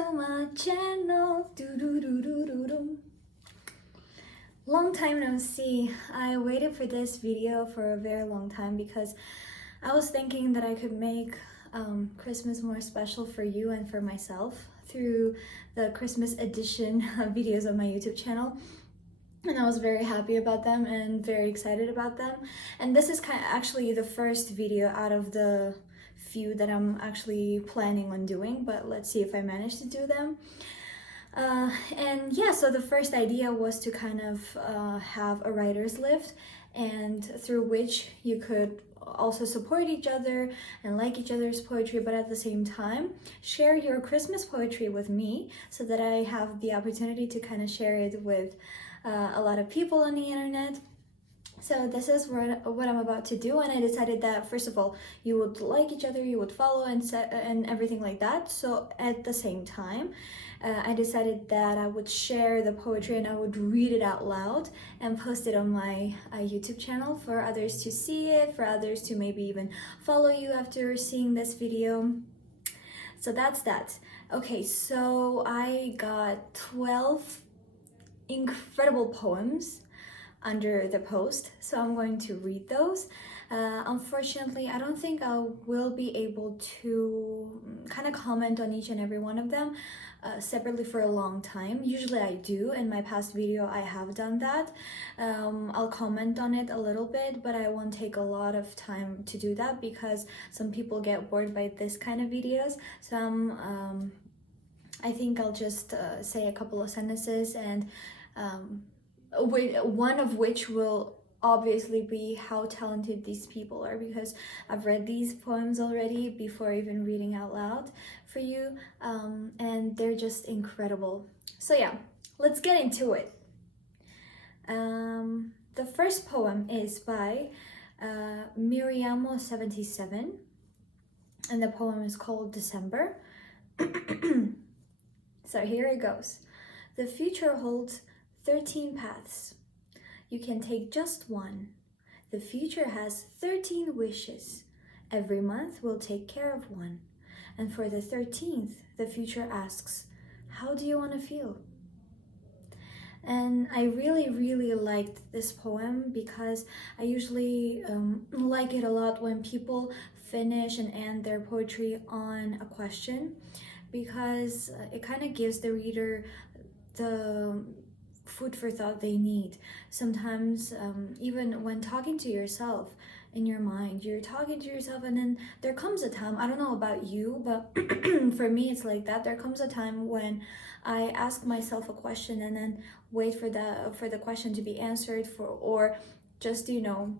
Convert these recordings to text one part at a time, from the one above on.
to my channel. Doo-doo-doo-doo-doo-doo. Long time no see. I waited for this video for a very long time because I was thinking that I could make Christmas more special for you and for myself through the Christmas edition videos on my YouTube channel. And I was very happy about them and very excited about them. And this is actually the first video out of the few that I'm actually planning on doing, but let's see if I manage to do them. And yeah, so the first idea was to kind of have a writer's lift, and through which you could also support each other and like each other's poetry, but at the same time share your Christmas poetry with me so that I have the opportunity to kind of share it with a lot of people on the internet. So this is what I'm about to do, and I decided that first of all you would like each other, you would follow and everything like that. So at the same time I decided that I would share the poetry and I would read it out loud and post it on my YouTube channel for others to see it, for others to maybe even follow you after seeing this video. So that's that. Okay, so I got 12 incredible poems under the post, so I'm going to read those. Unfortunately, I don't think I will be able to kind of comment on each and every one of them separately for a long time. Usually I do. In my past video I have done that. I'll comment on it a little bit, but I won't take a lot of time to do that because some people get bored by this kind of videos. So I think I'll just say a couple of sentences, and one of which will obviously be how talented these people are, because I've read these poems already before even reading out loud for you, and they're just incredible. So yeah, let's get into it. The first poem is by Miriamo77, and the poem is called December. So here it goes. The future holds 13 paths. You can take just one. The future has 13 wishes. Every month will take care of one. And for the 13th, the future asks, how do you want to feel? And I really liked this poem because I usually like it a lot when people finish and end their poetry on a question, because it kind of gives the reader the food for thought they need. Sometimes even when talking to yourself in your mind, you're talking to yourself, and then there comes a time, I don't know about you, but for me it's like that. There comes a time when I ask myself a question and then wait for the question to be answered, or just, you know,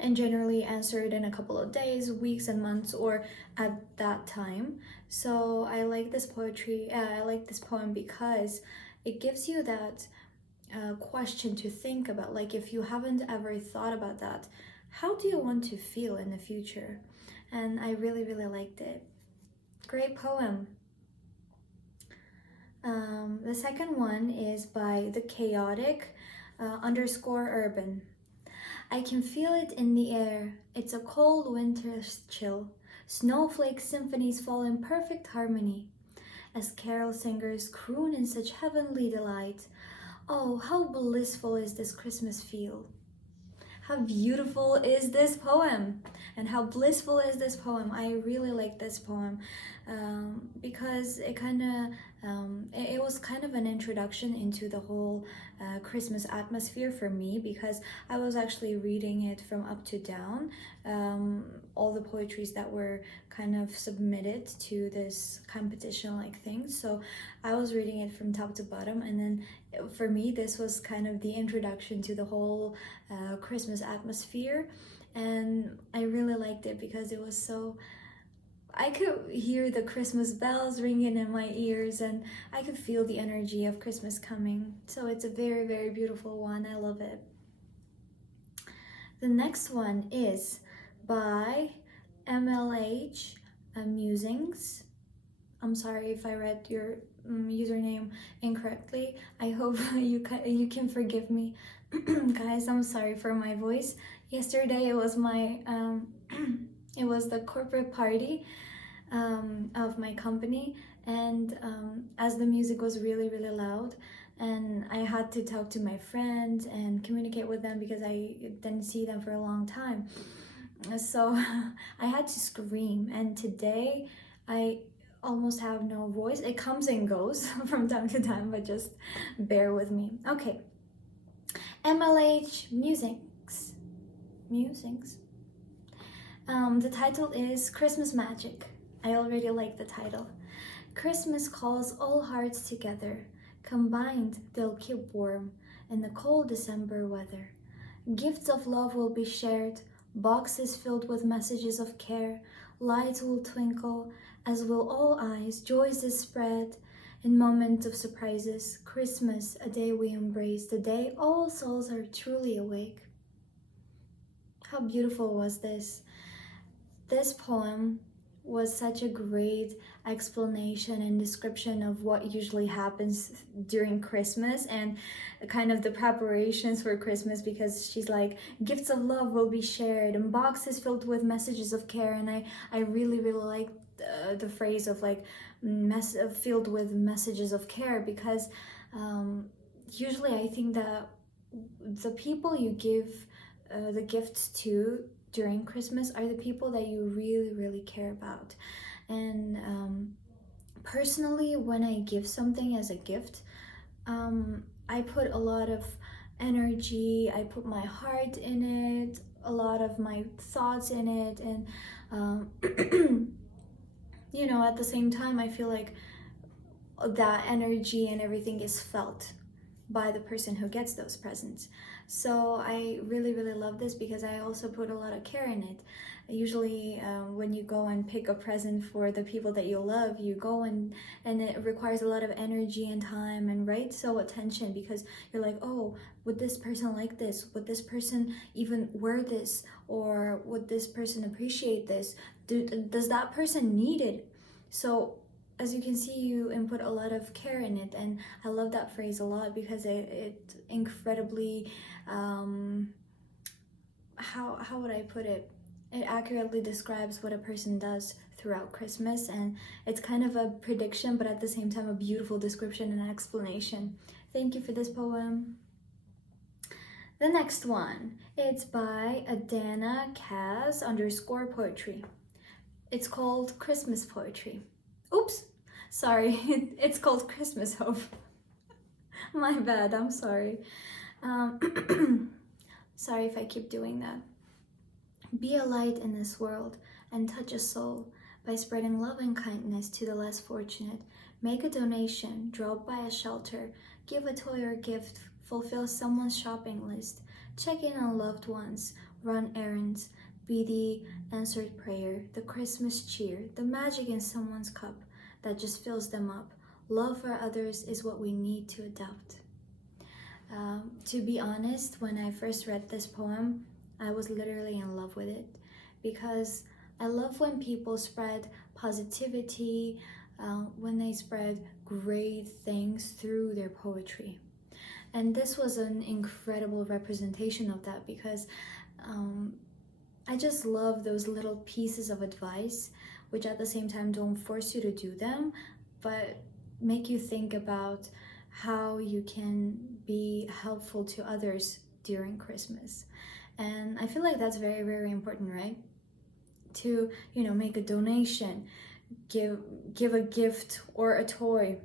and generally answer it in a couple of days, weeks and months, or at that time. So I like this poetry, I like this poem because it gives you that question to think about. Like, if you haven't ever thought about that, how do you want to feel in the future? And I really liked it. Great poem. The second one is by The Chaotic _Urban. I can feel it in the air. It's a cold winter's chill. Snowflake symphonies fall in perfect harmony as carol singers croon in such heavenly delight. Oh, how blissful is this Christmas feel. How beautiful is this poem, and how blissful is this poem. I really like this poem because it was kind of an introduction into the whole Christmas atmosphere for me, because I was actually reading it from up to down, all the poetries that were kind of submitted to this competition like thing. So I was reading it from top to bottom, and then for me this was kind of the introduction to the whole Christmas atmosphere, and I really liked it because it was so, I could hear the Christmas bells ringing in my ears, and I could feel the energy of Christmas coming. So it's a very beautiful one. I love it. The next one is by MLH Musings. I'm sorry if I read your username incorrectly. I hope you can forgive me. Guys, I'm sorry for my voice. Yesterday it was my it was the corporate party of my company, And as the music was really, really loud, and I had to talk to my friends and communicate with them because I didn't see them for a long time. So I had to scream, and today I almost have no voice. It comes and goes from time to time, but just bear with me. Okay, MLH Musings. Musings. The title is Christmas Magic. I already like the title. Christmas calls all hearts together. Combined, they'll keep warm in the cold December weather. Gifts of love will be shared, boxes filled with messages of care. Lights will twinkle, as will all eyes. Joys is spread in moments of surprises. Christmas, a day we embrace, the day all souls are truly awake. How beautiful was this? This poem was such a great explanation and description of what usually happens during Christmas and kind of the preparations for Christmas, because she's like, gifts of love will be shared and boxes filled with messages of care. And I really, really like the phrase of like filled with messages of care, because usually I think that the people you give the gifts to during Christmas are the people that you really, really care about. And personally, when I give something as a gift, I put a lot of energy, I put my heart in it, a lot of my thoughts in it, and you know, at the same time, I feel like that energy and everything is felt by the person who gets those presents. So I really, really love this because I also put a lot of care in it. Usually when you go and pick a present for the people that you love, you go and it requires a lot of energy and time and attention, because you're like, oh, would this person like this? Would this person even wear this? Or would this person appreciate this? Does that person need it? So as you can see, you input a lot of care in it, and I love that phrase a lot because it incredibly how would I put it? It accurately describes what a person does throughout Christmas, and it's kind of a prediction, but at the same time a beautiful description and explanation. Thank you for this poem. The next one, it's by Adana Kaz _poetry. It's called Christmas Poetry. Oops, sorry, it's called Christmas Hope. My bad, I'm sorry. Sorry if I keep doing that. Be a light in this world and touch a soul by spreading love and kindness to the less fortunate. Make a donation, drop by a shelter, give a toy or gift, fulfill someone's shopping list, check in on loved ones, run errands, be the answered prayer, the Christmas cheer, the magic in someone's cup that just fills them up. Love for others is what we need to adopt. To be honest, when I first read this poem, I was literally in love with it, because I love when people spread positivity, when they spread great things through their poetry. And this was an incredible representation of that, because I just love those little pieces of advice, which at the same time don't force you to do them, but make you think about how you can be helpful to others during Christmas. And I feel like that's very, very important, right? To, you know, make a donation, give a gift or a toy,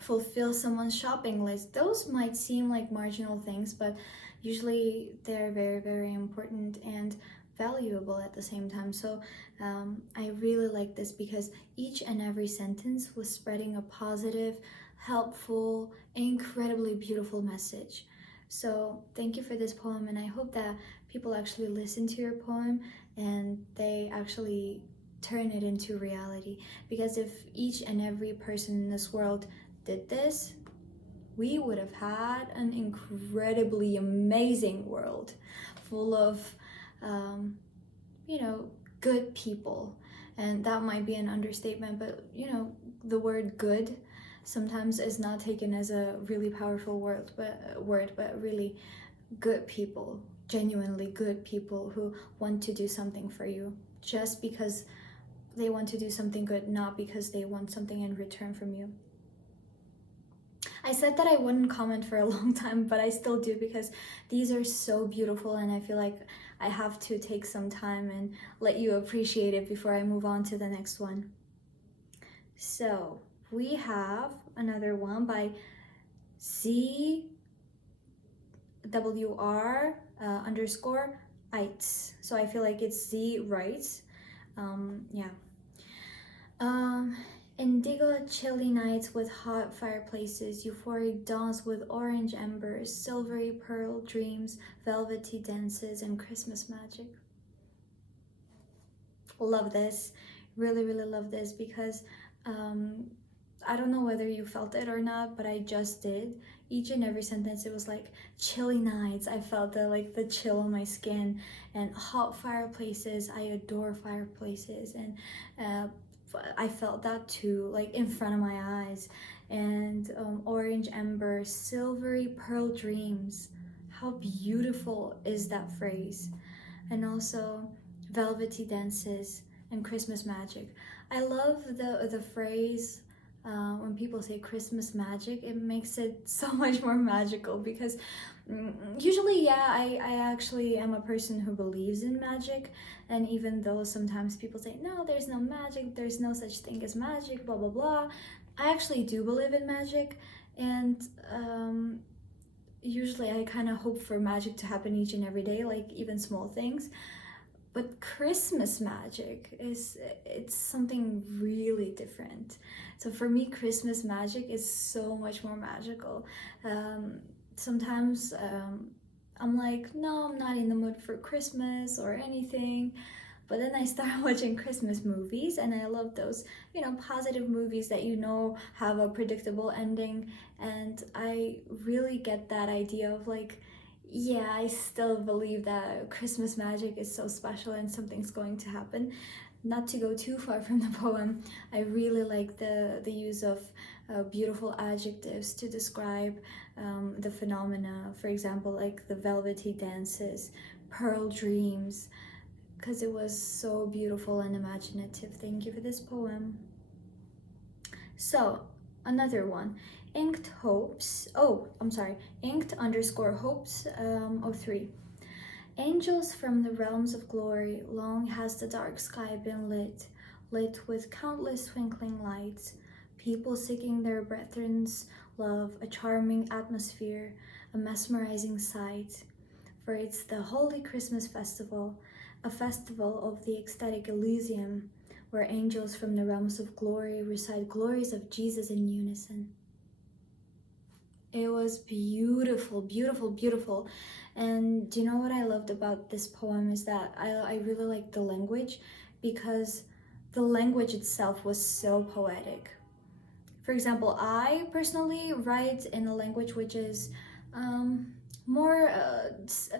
fulfill someone's shopping list. Those might seem like marginal things, but usually they're very, very important and valuable at the same time. So I really like this because each and every sentence was spreading a positive, helpful, incredibly beautiful message. So thank you for this poem, and I hope that people actually listen to your poem and they actually turn it into reality. Because if each and every person in this world did this, we would have had an incredibly amazing world full of you know, good people. And that might be an understatement, but you know, the word good sometimes is not taken as a really powerful word, but really good people, genuinely good people who want to do something for you just because they want to do something good, not because they want something in return from you. I said that I wouldn't comment for a long time, but I still do because these are so beautiful, and I feel like I have to take some time and let you appreciate it before I move on to the next one. So we have another one by ZWR underscore Ites. So I feel like it's Z Rights. Yeah. Indigo chilly nights with hot fireplaces, euphoric dawns with orange embers, silvery pearl dreams, velvety dances, and Christmas magic. Love this. Really, really love this because I don't know whether you felt it or not, but I just did. Each and every sentence, it was like chilly nights. I felt the chill on my skin, and hot fireplaces. I adore fireplaces, and I felt that too, like in front of my eyes. And orange embers, silvery pearl dreams. How beautiful is that phrase? And also velvety dances and Christmas magic. I love the phrase when people say Christmas magic. It makes it so much more magical because usually, yeah, I actually am a person who believes in magic, and even though sometimes people say, no, there's no magic, there's no such thing as magic, blah, blah, blah, I actually do believe in magic, and usually I kind of hope for magic to happen each and every day, like even small things. But Christmas magic it's something really different. So for me, Christmas magic is so much more magical. Sometimes I'm like, no, I'm not in the mood for Christmas or anything. But then I start watching Christmas movies, and I love those, positive movies that have a predictable ending. And I really get that idea of like, yeah, I still believe that Christmas magic is so special and something's going to happen. Not to go too far from the poem, I really like the use of beautiful adjectives to describe the phenomena. For example, like the velvety dances, pearl dreams, because it was so beautiful and imaginative. Thank you for this poem. So, another one. Inked hopes. Inked underscore hopes 03. Angels from the realms of glory, long has the dark sky been lit with countless twinkling lights. People seeking their brethren's love, a charming atmosphere, a mesmerizing sight. For it's the Holy Christmas Festival, a festival of the ecstatic Elysium, where angels from the realms of glory recite glories of Jesus in unison. It was beautiful, beautiful, beautiful. And do you know what I loved about this poem is that I really liked the language, because the language itself was so poetic. For example, I personally write in a language which is more it's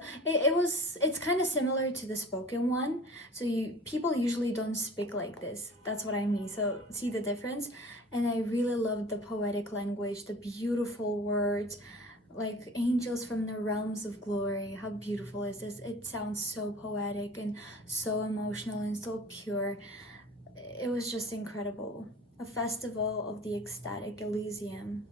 kind of similar to the spoken one. So people usually don't speak like this. That's what I mean. So see the difference? And I really loved the poetic language, the beautiful words, like angels from the realms of glory. How beautiful is this? It sounds so poetic and so emotional and so pure. It was just incredible. A festival of the ecstatic Elysium,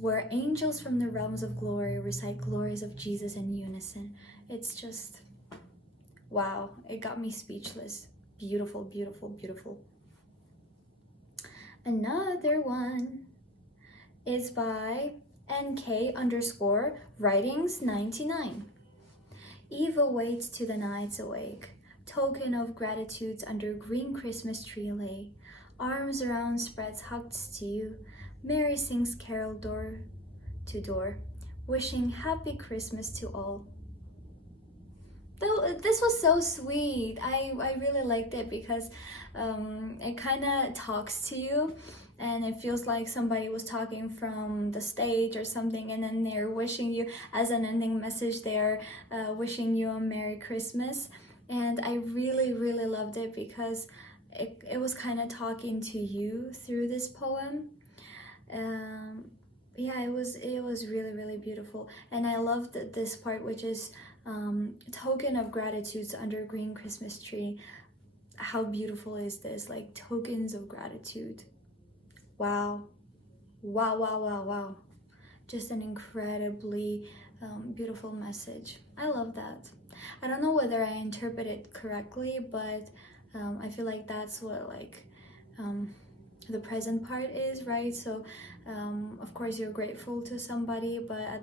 where angels from the realms of glory recite glories of Jesus in unison. It's just, wow, it got me speechless. Beautiful, beautiful, beautiful. Another one is by NK underscore writings 99. Eve awaits to the nights awake, token of gratitudes under green Christmas tree lay. Arms around spreads hugs to you, Mary sings carol door to door, wishing happy Christmas to all. This was so sweet. I really liked it because it kind of talks to you, and it feels like somebody was talking from the stage or something, and then they're wishing you, as an ending message, they're wishing you a Merry Christmas. And I really, really loved it because it was kind of talking to you through this poem. Yeah, it was really, really beautiful. And I loved this part, which is token of gratitudes under green Christmas tree. how beautiful is this? Like tokens of gratitude. Wow. Wow, wow, wow, wow. Just an incredibly beautiful message. I love that. I don't know whether I interpret it correctly, but I feel like that's what like the present part is, right? So of course you're grateful to somebody, but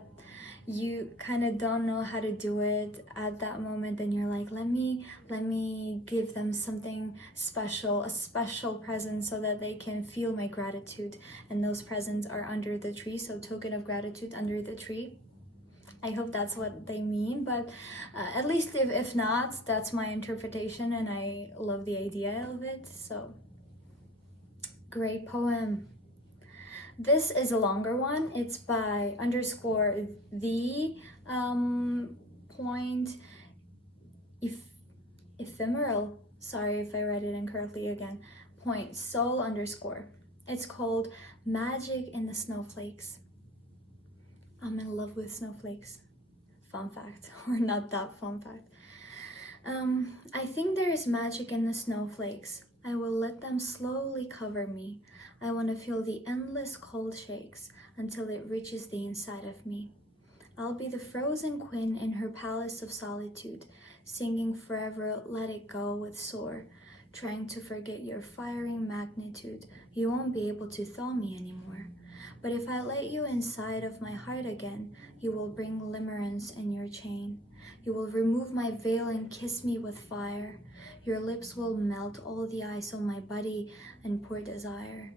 you kind of don't know how to do it at that moment, and you're like, let me give them something special, a special present, so that they can feel my gratitude. And those presents are under the tree, so token of gratitude under the tree. I hope that's what they mean, but at least if not, that's my interpretation, and I love the idea of it. So great poem. This is a longer one. It's by underscore the point ephemeral. Sorry if I read it incorrectly again. Point soul underscore. It's called Magic in the Snowflakes. I'm in love with snowflakes. Fun fact, or not that fun fact. I think there is magic in the snowflakes. I will let them slowly cover me. I want to feel the endless cold shakes until it reaches the inside of me. I'll be the frozen queen in her palace of solitude, singing forever let it go with soar, trying to forget your firing magnitude. You won't be able to thaw me anymore. But if I let you inside of my heart again, you will bring limerence in your chain. You will remove my veil and kiss me with fire. Your lips will melt all the ice on my body and pour desire.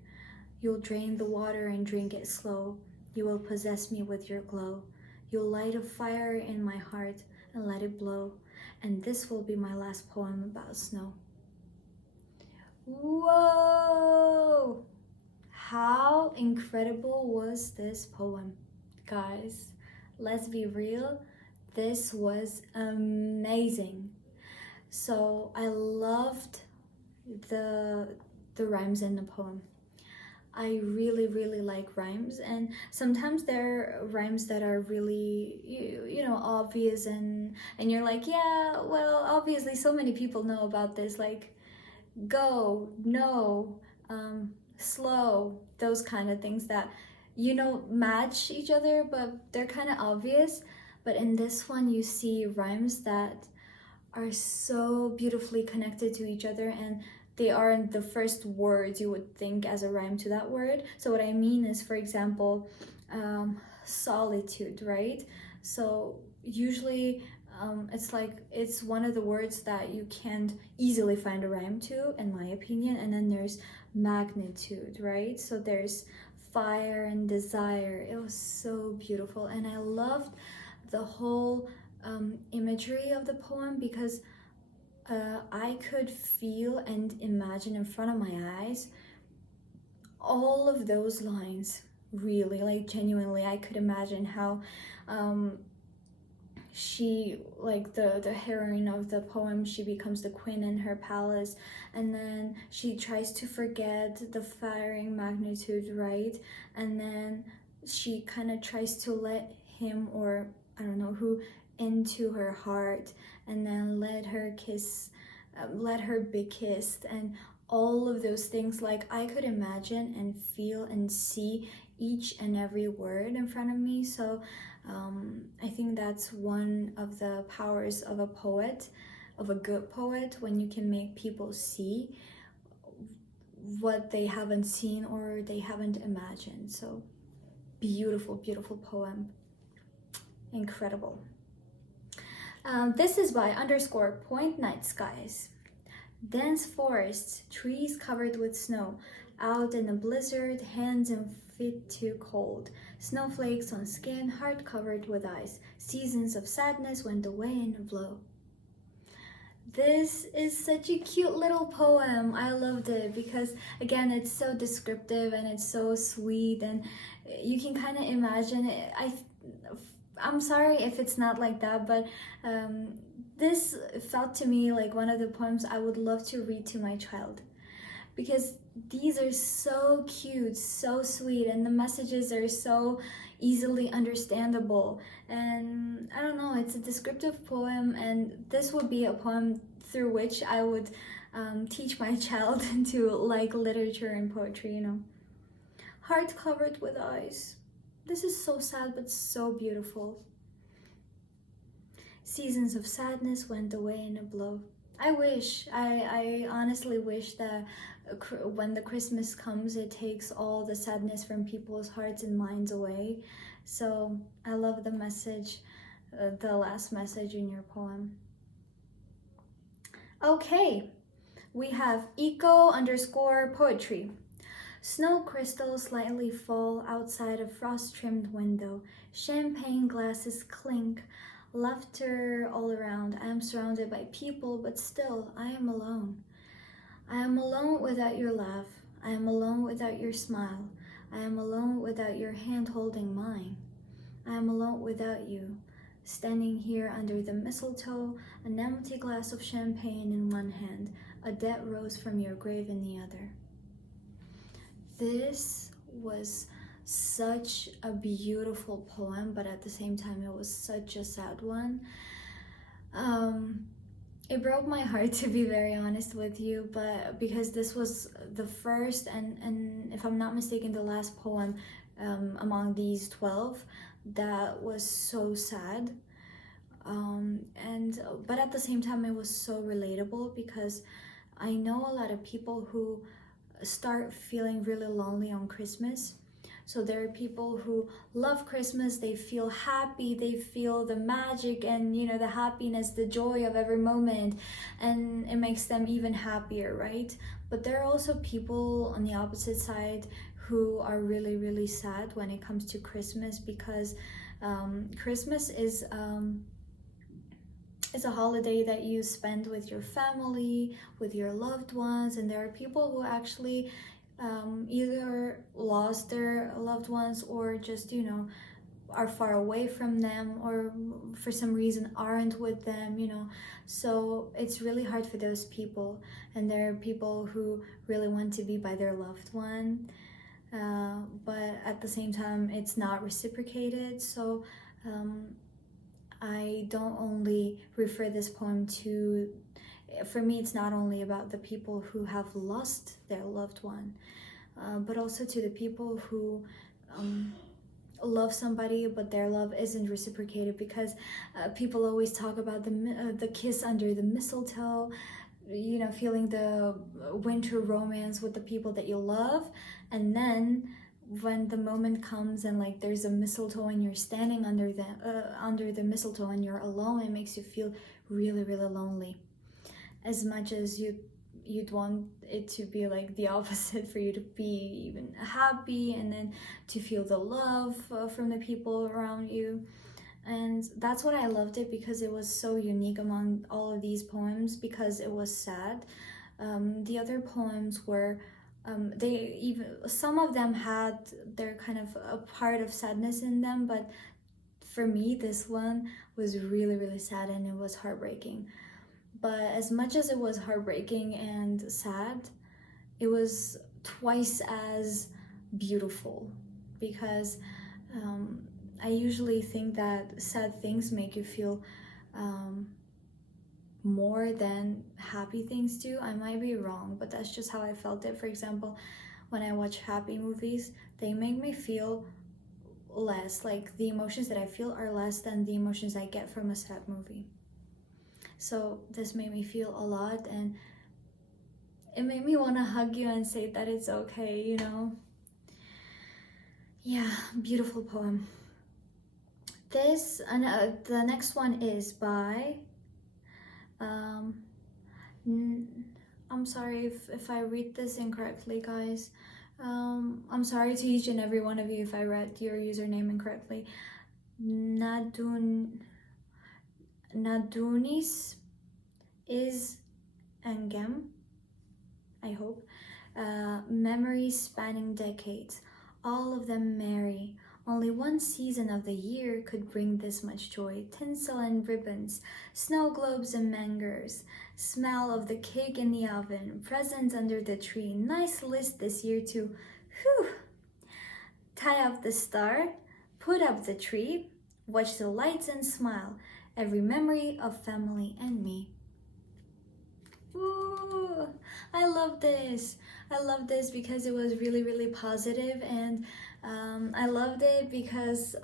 You'll drain the water and drink it slow. You will possess me with your glow. You'll light a fire in my heart and let it blow. And this will be my last poem about snow. Whoa! How incredible was this poem? Guys, let's be real. This was amazing. So I loved the rhymes in the poem. I really like rhymes, and sometimes there are rhymes that are really you know obvious, and you're like, yeah, well, obviously so many people know about this, like go, no, slow, those kind of things that match each other, but they're kind of obvious. But in this one you see rhymes that are so beautifully connected to each other, and they aren't the first words you would think as a rhyme to that word. So what I mean is, for example, solitude, right? So usually it's like it's one of the words that you can't easily find a rhyme to, in my opinion. And then there's magnitude, right? So there's fire and desire. It was so beautiful, and I loved the whole imagery of the poem, because I could feel and imagine in front of my eyes all of those lines. Really, like genuinely, I could imagine how she, like the heroine of the poem, she becomes the queen in her palace, and then she tries to forget the firing magnitude, right? And then she kind of tries to let him, or I don't know who, into her heart, and then let her be kissed, and all of those things. Like I could imagine and feel and see each and every word in front of me. So I think that's one of the powers of a poet, of a good poet, when you can make people see what they haven't seen or they haven't imagined. So beautiful poem, incredible. This is by underscore point night skies. Dense forests, trees covered with snow, out in a blizzard, hands and feet too cold, snowflakes on skin, heart covered with ice, seasons of sadness went away in a blow. This is such a cute little poem. I loved it because, again, it's so descriptive and it's so sweet, and you can kind of imagine it. I'm sorry if it's not like that, but this felt to me like one of the poems I would love to read to my child, because these are so cute, so sweet, and the messages are so easily understandable. And I don't know, it's a descriptive poem, and this would be a poem through which I would teach my child to like literature and poetry, you know. Heart covered with ice. This is so sad but so beautiful. Seasons of sadness went away in a blow. I honestly wish that when the Christmas comes, it takes all the sadness from people's hearts and minds away. So I love the message, the last message in your poem. Okay, we have eco_poetry. Snow crystals slightly fall outside a frost-trimmed window. Champagne glasses clink. Laughter all around. I am surrounded by people, but still, I am alone. I am alone without your laugh. I am alone without your smile. I am alone without your hand holding mine. I am alone without you. Standing here under the mistletoe, an empty glass of champagne in one hand, a dead rose from your grave in the other. This was such a beautiful poem, but at the same time it was such a sad one. It broke my heart, to be very honest with you, but because this was the first and if I'm not mistaken, the last poem among these 12 that was so sad. But at the same time it was so relatable, because I know a lot of people who start feeling really lonely on Christmas. So there are people who love Christmas, they feel happy, they feel the magic and, you know, the happiness, the joy of every moment, and it makes them even happier, right? But there are also people on the opposite side who are really, really sad when it comes to Christmas, because Christmas is it's a holiday that you spend with your family, with your loved ones, and there are people who actually either lost their loved ones or just, you know, are far away from them, or for some reason aren't with them, you know. So it's really hard for those people, and there are people who really want to be by their loved one, but at the same time it's not reciprocated. So I don't only refer this poem to, for me it's not only about the people who have lost their loved one, but also to the people who love somebody but their love isn't reciprocated, because people always talk about the kiss under the mistletoe, you know, feeling the winter romance with the people that you love, and then when the moment comes and like there's a mistletoe and you're standing under the mistletoe and you're alone, it makes you feel really, really lonely. As much as you'd want it to be like the opposite, for you to be even happy and then to feel the love from the people around you. And that's what I loved it, because it was so unique among all of these poems, because it was sad. The other poems were some of them had their kind of a part of sadness in them, but for me this one was really, really sad and it was heartbreaking. But as much as it was heartbreaking and sad, it was twice as beautiful, because I usually think that sad things make you feel more than happy things do. I might be wrong, but that's just how I felt it. For example, when I watch happy movies, they make me feel less, like the emotions that I feel are less than the emotions I get from a sad movie. So this made me feel a lot, and it made me want to hug you and say that it's okay, you know. Yeah, beautiful poem. This and the next one is by I'm sorry if I read this incorrectly, guys. I'm sorry to each and every one of you if I read your username incorrectly. Nadunis is Angem, I hope. Memories spanning decades, all of them merry. Only one season of the year could bring this much joy. Tinsel and ribbons, snow globes and mangers, smell of the cake in the oven, presents under the tree. Nice list this year too. Whew! Tie up the star, put up the tree, watch the lights and smile. Every memory of family and me. Ooh, I love this. I love this because it was really, really positive, and I loved it because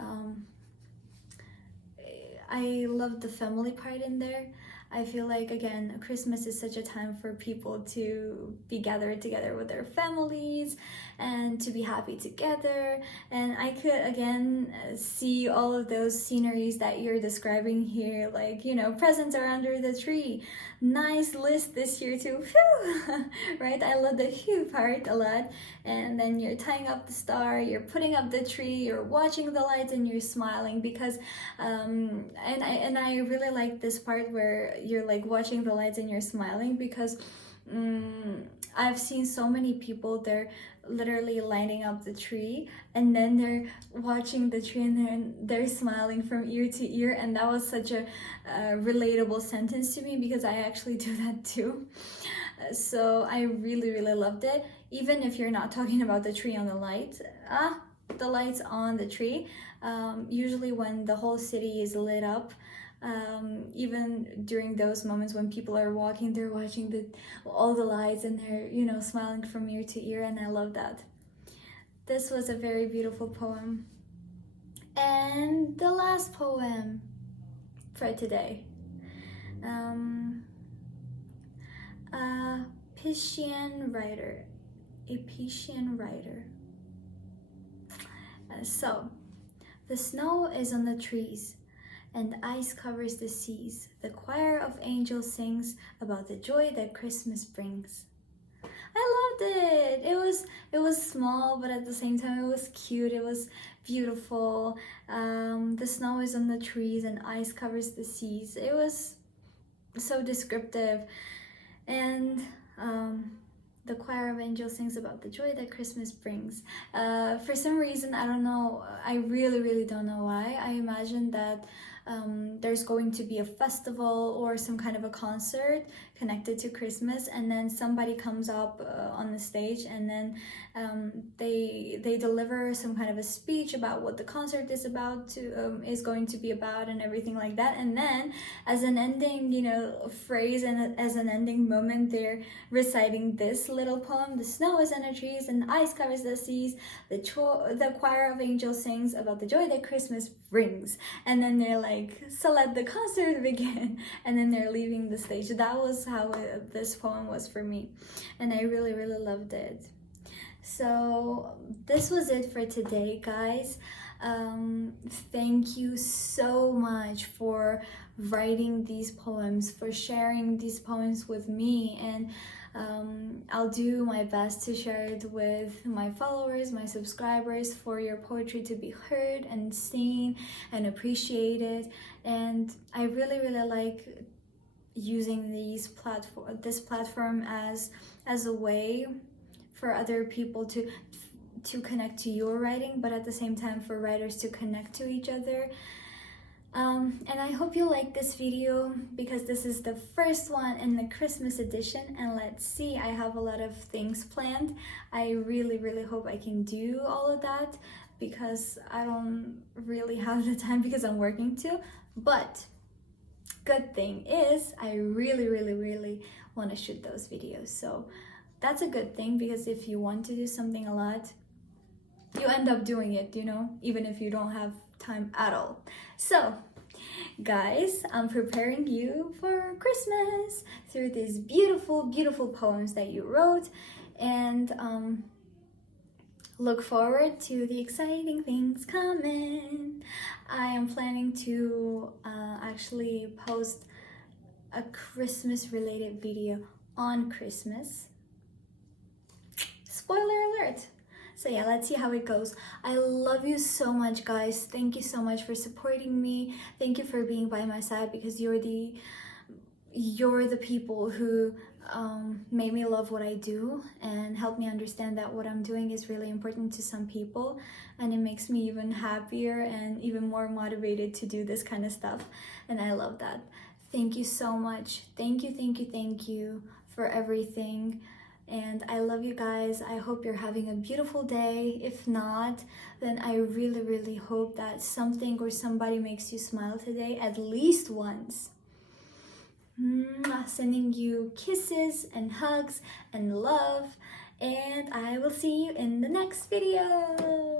I love the family part in there. I feel like, again, Christmas is such a time for people to be gathered together with their families and to be happy together. And I could, again, see all of those sceneries that you're describing here, like, you know, presents are under the tree. Nice list this year too. Phew! Right? I love the phew part a lot. And then you're tying up the star, you're putting up the tree, you're watching the lights, and you're smiling because and I really like this part where you're like watching the lights and you're smiling because I've seen so many people, they're literally lining up the tree and then they're watching the tree and they're smiling from ear to ear, and that was such a relatable sentence to me because I actually do that too. So I really, really loved it. Even if you're not talking about the tree on the lights, the lights on the tree, usually when the whole city is lit up, even during those moments when people are walking, they're watching all the lights and they're, you know, smiling from ear to ear, and I love that. This was a very beautiful poem. And the last poem for today. A Piscian writer. A Piscian writer. So, the snow is on the trees, and ice covers the seas. The choir of angels sings about the joy that Christmas brings. I loved it. It was small, but at the same time it was cute. It was beautiful. The snow is on the trees and ice covers the seas. It was so descriptive, and the choir of angels sings about the joy that Christmas brings. For some reason, I don't know, I really don't know why, I imagine that there's going to be a festival or some kind of a concert connected to Christmas, and then somebody comes up on the stage, and then they deliver some kind of a speech about what the concert is going to be about and everything like that, and then as an ending, you know, phrase and as an ending moment, they're reciting this little poem: the snow is on the trees and ice covers the seas, the choir of angels sings about the joy that Christmas brings, and then they're like, so let the concert begin, and then they're leaving the stage. That was how this poem was for me, and I really loved it. So this was it for today, guys. Thank you so much for writing these poems, for sharing these poems with me, and I'll do my best to share it with my followers, my subscribers, for your poetry to be heard and seen and appreciated. And I really like using this platform as a way for other people to connect to your writing, but at the same time for writers to connect to each other. And I hope you like this video because this is the first one in the Christmas edition, and let's see, I have a lot of things planned. I really hope I can do all of that because I don't really have the time because I'm working too. But good thing is I really want to shoot those videos, so that's a good thing, because if you want to do something a lot, you end up doing it, you know, even if you don't have time at all. So guys, I'm preparing you for Christmas through these beautiful poems that you wrote, and look forward to the exciting things coming. I am planning to actually post a Christmas related video on Christmas. Spoiler alert! So yeah, let's see how it goes. I love you so much, guys. Thank you so much for supporting me. Thank you for being by my side, because you're the people who made me love what I do and help me understand that what I'm doing is really important to some people, and it makes me even happier and even more motivated to do this kind of stuff, and I love that. Thank you so much. Thank you for everything. And I love you guys. I hope you're having a beautiful day. If not, then I really hope that something or somebody makes you smile today at least once. Sending you kisses and hugs and love, and I will see you in the next video.